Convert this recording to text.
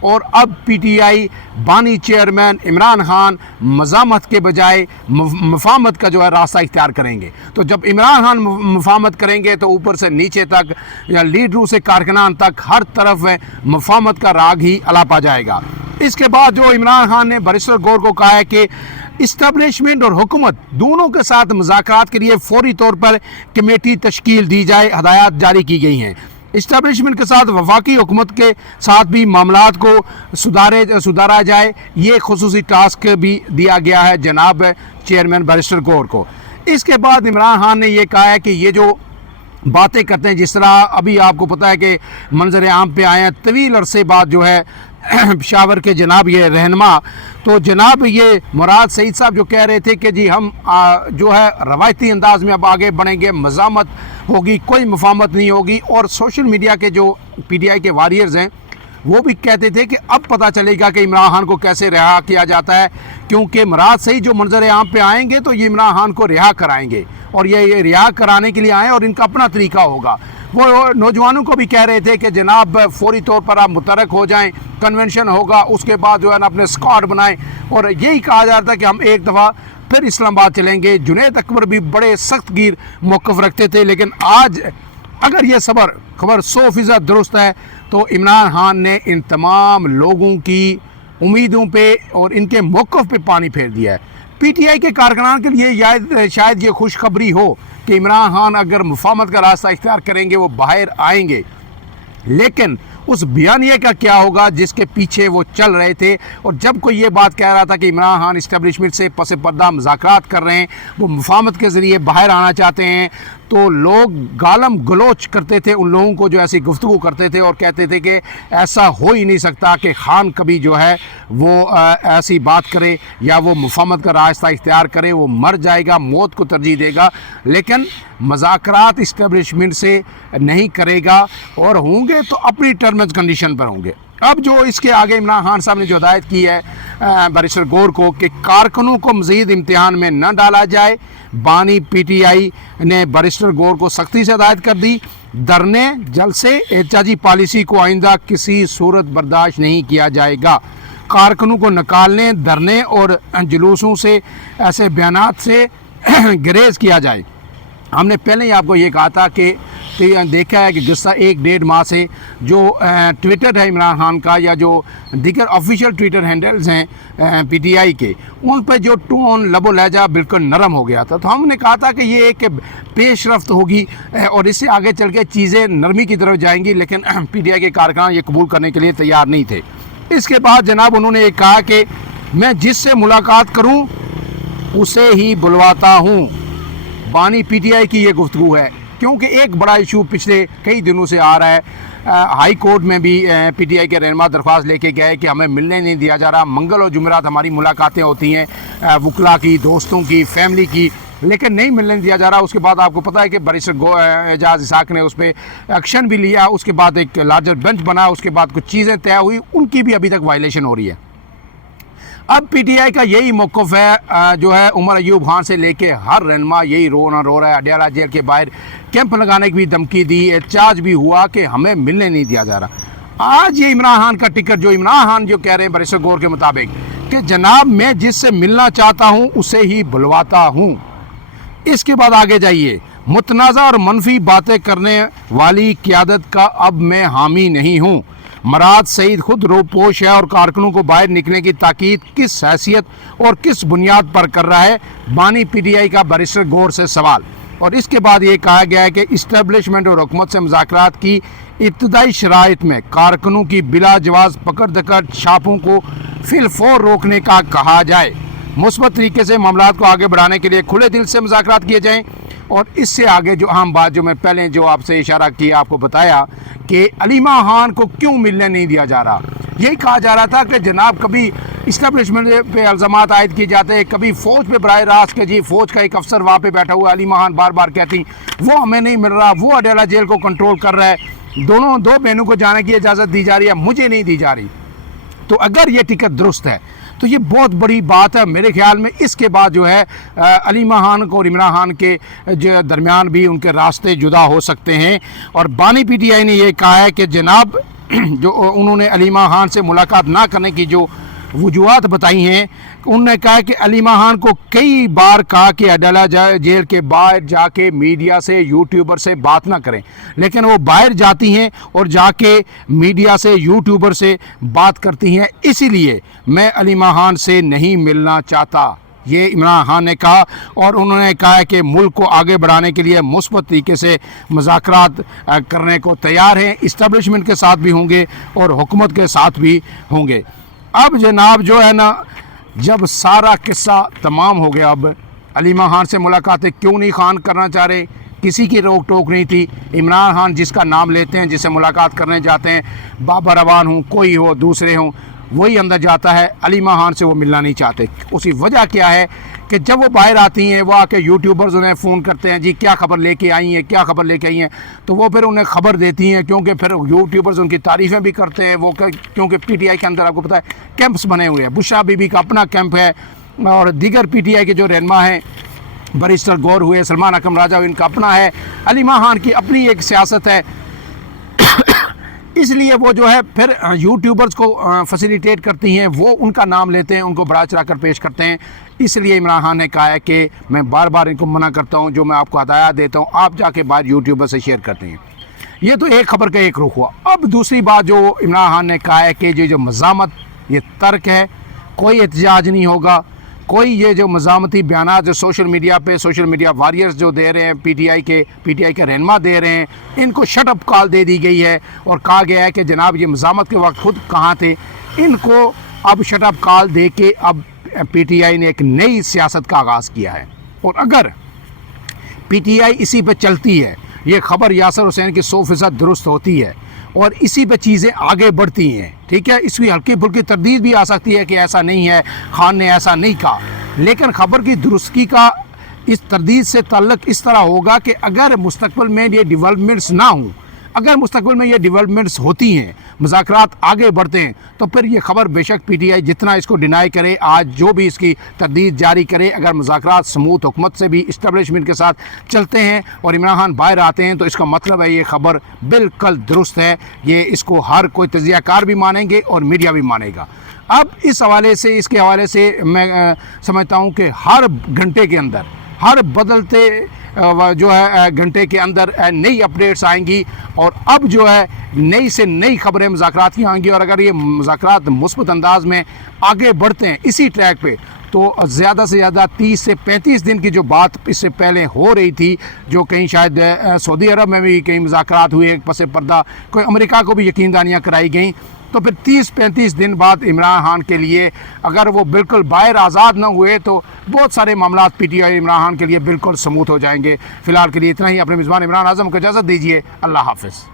اور اب P T I بانی چیئرمین عمران خان مزاحمت کے بجائے مفاہمت کا جو ہے راستہ اختیار کریں گے۔ تو جب عمران خان مفاہمت کریں گے تو اوپر سے نیچے تک یا لیڈروں سے کارکنان تک ہر طرف مفاہمت کا راگ ہی الاپا جائے گا۔ اس کے بعد جو عمران خان نے بیرسٹر گور کو کہا ہے کہ اسٹیبلشمنٹ اور حکومت دونوں کے ساتھ مذاکرات کے لیے فوری طور پر کمیٹی تشکیل دی جائے، ہدایات جاری کی گئی ہیں۔ اسٹیبلشمنٹ کے ساتھ وفاقی حکومت کے ساتھ بھی معاملات کو سدھارا جائے، یہ خصوصی ٹاسک بھی دیا گیا ہے جناب چیئرمین بیرسٹر گور کو۔ اس کے بعد عمران خان نے یہ کہا ہے کہ یہ جو باتیں کرتے ہیں، جس طرح ابھی آپ کو پتہ ہے کہ منظر عام پہ آئے ہیں طویل عرصے بعد جو ہے پشاور کے جناب یہ رہنما، تو جناب یہ مراد سعید صاحب جو کہہ رہے تھے کہ جی ہم جو ہے روایتی انداز میں اب آگے بڑھیں گے، مزاحمت ہوگی، کوئی مفاہمت نہیں ہوگی، اور سوشل میڈیا کے جو پی ٹی آئی کے واریئرز ہیں وہ بھی کہتے تھے کہ اب پتہ چلے گا کہ عمران خان کو کیسے رہا کیا جاتا ہے، کیونکہ مراد سعید جو منظر عام پہ آئیں گے تو یہ عمران خان کو رہا کرائیں گے، اور یہ رہا کرانے کے لیے آئیں اور ان کا اپنا طریقہ ہوگا۔ وہ نوجوانوں کو بھی کہہ رہے تھے کہ جناب فوری طور پر آپ متحرک ہو جائیں، کنونشن ہوگا، اس کے بعد جو ہے نا اپنے اسکواڈ بنائیں، اور یہی کہا جا رہا تھا کہ ہم ایک دفعہ پھر اسلام آباد چلیں گے۔ جنید اکبر بھی بڑے سخت گیر موقف رکھتے تھے، لیکن آج اگر یہ خبر 100% درست ہے تو عمران خان نے ان تمام لوگوں کی امیدوں پہ اور ان کے موقف پہ پانی پھیر دیا ہے۔ پی ٹی آئی کے کارکنان کے لیے شاید یہ خوشخبری ہو کہ عمران خان اگر مفاہمت کا راستہ اختیار کریں گے وہ باہر آئیں گے، لیکن اس بیانیے کا کیا ہوگا جس کے پیچھے وہ چل رہے تھے؟ اور جب کوئی یہ بات کہہ رہا تھا کہ عمران خان اسٹیبلشمنٹ سے پس پردہ مذاکرات کر رہے ہیں، وہ مفاہمت کے ذریعے باہر آنا چاہتے ہیں، تو لوگ گالم گلوچ کرتے تھے ان لوگوں کو جو ایسی گفتگو کرتے تھے، اور کہتے تھے کہ ایسا ہو ہی نہیں سکتا کہ خان کبھی جو ہے وہ ایسی بات کرے یا وہ مفاہمت کا راستہ اختیار کرے، وہ مر جائے گا، موت کو ترجیح دے گا، لیکن مذاکرات اسٹیبلشمنٹ سے نہیں کرے گا، اور ہوں گے تو اپنی ٹرمز کنڈیشن پر ہوں گے۔ اب جو اس کے آگے عمران خان صاحب نے جو ہدایت کی ہے بیرسٹر گور کو کہ کارکنوں کو مزید امتحان میں نہ ڈالا جائے، بانی پی ٹی آئی نے بیرسٹر گور کو سختی سے ہدایت کر دی، دھرنے جلسے احتجاجی پالیسی کو آئندہ کسی صورت برداشت نہیں کیا جائے گا، کارکنوں کو نکالنے، دھرنے اور جلوسوں سے ایسے بیانات سے گریز کیا جائے۔ ہم نے پہلے ہی آپ کو یہ کہا تھا کہ دیکھا ہے کہ گزشتہ 1-1.5 ماہ سے جو ٹویٹر ہے عمران خان کا یا جو دیگر آفیشیل ٹویٹر ہینڈلز ہیں پی ٹی آئی کے، ان پہ جو ٹون لب و لہجہ بالکل نرم ہو گیا تھا، تو ہم نے کہا تھا کہ یہ ایک پیش رفت ہوگی اور اس سے آگے چل کے چیزیں نرمی کی طرف جائیں گی، لیکن پی ٹی آئی کے کارکنان یہ قبول کرنے کے لیے تیار نہیں تھے۔ اس کے بعد جناب انہوں نے یہ کہا کہ میں جس سے ملاقات کروں اسے ہی بلواتا ہوں۔ بانی پی ٹی آئی کی یہ گفتگو ہے، کیونکہ ایک بڑا ایشو پچھلے کئی دنوں سے آ رہا ہے، ہائی کورٹ میں بھی پی ٹی آئی کے رہنما درخواست لے کے گئے کہ ہمیں ملنے نہیں دیا جا رہا، منگل اور جمعرات ہماری ملاقاتیں ہوتی ہیں وکلا کی، دوستوں کی، فیملی کی، لیکن نہیں ملنے دیا جا رہا۔ اس کے بعد آپ کو پتہ ہے کہ بیرسٹر اعجاز اسحاق نے اس پہ ایکشن بھی لیا، اس کے بعد ایک لارجر بینچ بنا، اس کے بعد کچھ چیزیں طے ہوئی، ان کی بھی ابھی تک وائلیشن ہو رہی ہے۔ اب پی ٹی آئی کا یہی موقف ہے جو ہے عمر ایوب خان سے لے کے ہر رہنما یہی رو رہا ہے، اڈیالہ جیل کے باہر کیمپ لگانے کی بھی دھمکی دی، احتجاج بھی ہوا کہ ہمیں ملنے نہیں دیا جا رہا۔ آج یہ عمران خان کا ٹکٹ جو عمران خان جو کہہ رہے ہیں بیرسٹر گور کے مطابق کہ جناب میں جس سے ملنا چاہتا ہوں اسے ہی بلواتا ہوں۔ اس کے بعد آگے جائیے، متنازع اور منفی باتیں کرنے والی قیادت کا اب میں حامی نہیں ہوں۔ مراد سعید خود روپوش ہے اور کارکنوں کو باہر نکلنے کی تاکید کس حیثیت اور کس بنیاد پر کر رہا ہے؟ بانی پی ٹی آئی کا بیرسٹر گور سے سوال۔ اور اس کے بعد یہ کہا گیا ہے کہ اسٹیبلشمنٹ اور حکومت سے مذاکرات کی ابتدائی شرائط میں کارکنوں کی بلا جواز پکڑ دکڑ چھاپوں کو فی الفور روکنے کا کہا جائے، مثبت طریقے سے معاملات کو آگے بڑھانے کے لیے کھلے دل سے مذاکرات کیے جائیں، اور اس سے آگے جو اہم بات جو میں پہلے جو آپ سے اشارہ کیا، آپ کو بتایا کہ علیمہ خان کو کیوں ملنے نہیں دیا جا رہا۔ یہی کہا جا رہا تھا کہ جناب کبھی اسٹیبلشمنٹ پہ الزامات عائد کیے جاتے ہیں، کبھی فوج پہ براہ راست کہ جی فوج کا ایک افسر وہاں پہ بیٹھا ہوا ہے، علیمہ خان بار بار کہتی وہ ہمیں نہیں مل رہا، وہ اڈیالہ جیل کو کنٹرول کر رہا ہے، دو بہنوں کو جانے کی اجازت دی جا رہی ہے، مجھے نہیں دی جا رہی۔ تو اگر یہ ٹکٹ درست ہے تو یہ بہت بڑی بات ہے میرے خیال میں۔ اس کے بعد جو ہے علیمہ خان کو اور عمران خان کے درمیان بھی ان کے راستے جدا ہو سکتے ہیں۔ اور بانی پی ٹی آئی نے یہ کہا ہے کہ جناب جو انہوں نے علیمہ خان سے ملاقات نہ کرنے کی جو وجوہات بتائی ہیں، انہوں نے کہا کہ علیمہ خان کو کئی بار کہا کہ عدالہ جیل کے باہر جا کے میڈیا سے، یوٹیوبر سے بات نہ کریں، لیکن وہ باہر جاتی ہیں اور جا کے میڈیا سے، یوٹیوبر سے بات کرتی ہیں، اسی لیے میں علیمہ خان سے نہیں ملنا چاہتا، یہ عمران خان نے کہا۔ اور انہوں نے کہا کہ ملک کو آگے بڑھانے کے لیے مثبت طریقے سے مذاکرات کرنے کو تیار ہیں، اسٹیبلشمنٹ کے ساتھ بھی ہوں گے اور حکومت کے ساتھ بھی ہوں گے۔ اب جناب جو ہے نا، جب سارا قصہ تمام ہو گیا، اب علیمہ خان سے ملاقاتیں کیوں نہیں خان کرنا چاہ رہے، کسی کی روک ٹوک نہیں تھی۔ عمران خان جس کا نام لیتے ہیں، جس سے ملاقات کرنے جاتے ہیں، بابر اعوان ہوں، کوئی ہو، دوسرے ہوں، وہی اندر جاتا ہے، علیمہ خان سے وہ ملنا نہیں چاہتے۔ اس کی وجہ کیا ہے کہ جب وہ باہر آتی ہیں، وہ آ کے یوٹیوبرز انہیں فون کرتے ہیں، جی کیا خبر لے کے آئی ہیں، کیا خبر لے کے آئی ہیں، تو وہ پھر انہیں خبر دیتی ہیں، کیونکہ پھر یوٹیوبرز ان کی تعریفیں بھی کرتے ہیں، وہ کیونکہ پی ٹی آئی کے اندر آپ کو پتہ ہے کیمپس بنے ہوئے ہیں، بشرا بی بی کا اپنا کیمپ ہے، اور دیگر پی ٹی آئی کے جو رہنما ہیں، بیرسٹر غور ہوئے، سلمان اکرم راجہ، ان کا اپنا ہے، علیمہ خان کی اپنی ایک سیاست ہے، اس لیے وہ جو ہے پھر یوٹیوبرز کو فیسیلیٹیٹ کرتی ہیں، وہ ان کا نام لیتے ہیں، ان کو بڑھا چڑھا کر پیش کرتے ہیں۔ اس لیے عمران خان نے کہا ہے کہ میں بار بار ان کو منع کرتا ہوں، جو میں آپ کو ہدایات دیتا ہوں آپ جا کے باہر یوٹیوبر سے شیئر کرتے ہیں۔ یہ تو ایک خبر کا ایک رخ ہوا۔ اب دوسری بات جو عمران خان نے کہا ہے کہ جو مزاحمت، یہ ترک ہے، کوئی احتجاج نہیں ہوگا، کوئی یہ جو مزاحمتی بیانات جو سوشل میڈیا پہ سوشل میڈیا واریئرز جو دے رہے ہیں، پی ٹی آئی کے رہنما دے رہے ہیں، ان کو شٹ اپ کال دے دی گئی ہے، اور کہا گیا ہے کہ جناب یہ مزاحمت کے وقت خود کہاں تھے، ان کو اب شٹ اپ کال دے کے اب پی ٹی آئی نے ایک نئی سیاست کا آغاز کیا ہے۔ اور اگر پی ٹی آئی اسی پہ چلتی ہے، یہ خبر یاسر حسین کی 100% درست ہوتی ہے اور اسی پہ چیزیں آگے بڑھتی ہیں، ٹھیک ہے، اس کی ہلکی پھلکی تردید بھی آ سکتی ہے کہ ایسا نہیں ہے، خان نے ایسا نہیں کہا، لیکن خبر کی درستگی کا اس تردید سے تعلق اس طرح ہوگا کہ اگر مستقبل میں یہ ڈیولپمنٹس نہ ہوں، اگر مستقبل میں یہ ڈیولپمنٹس ہوتی ہیں، مذاکرات آگے بڑھتے ہیں، تو پھر یہ خبر بے شک پی ٹی آئی جتنا اس کو ڈینائی کرے، آج جو بھی اس کی تردید جاری کرے، اگر مذاکرات سموتھ حکومت سے بھی اسٹیبلشمنٹ کے ساتھ چلتے ہیں اور عمران خان باہر آتے ہیں، تو اس کا مطلب ہے یہ خبر بالکل درست ہے، یہ اس کو ہر کوئی تجزیہ کار بھی مانیں گے اور میڈیا بھی مانے گا۔ اب اس کے حوالے سے میں سمجھتا ہوں کہ ہر گھنٹے کے اندر، ہر بدلتے جو ہے گھنٹے کے اندر نئی اپڈیٹس آئیں گی، اور اب جو ہے نئی سے نئی خبریں مذاکرات کی آئیں گی، اور اگر یہ مذاکرات مثبت انداز میں آگے بڑھتے ہیں اسی ٹریک پہ، تو زیادہ سے زیادہ 30 سے 35 دن کی جو بات اس سے پہلے ہو رہی تھی، جو کہیں شاید سعودی عرب میں بھی کئی مذاکرات ہوئے پس پردہ، کوئی امریکہ کو بھی یقین دہانیاں کرائی گئیں، تو پھر 30-35 دن بعد عمران خان کے لیے اگر وہ بالکل باہر آزاد نہ ہوئے، تو بہت سارے معاملات P T I Imran Khan کے لیے بالکل سموتھ ہو جائیں گے۔ فی الحال کے لیے اتنا ہی، اپنے میزبان عمران اعظم کو اجازت دیجیے، اللہ حافظ۔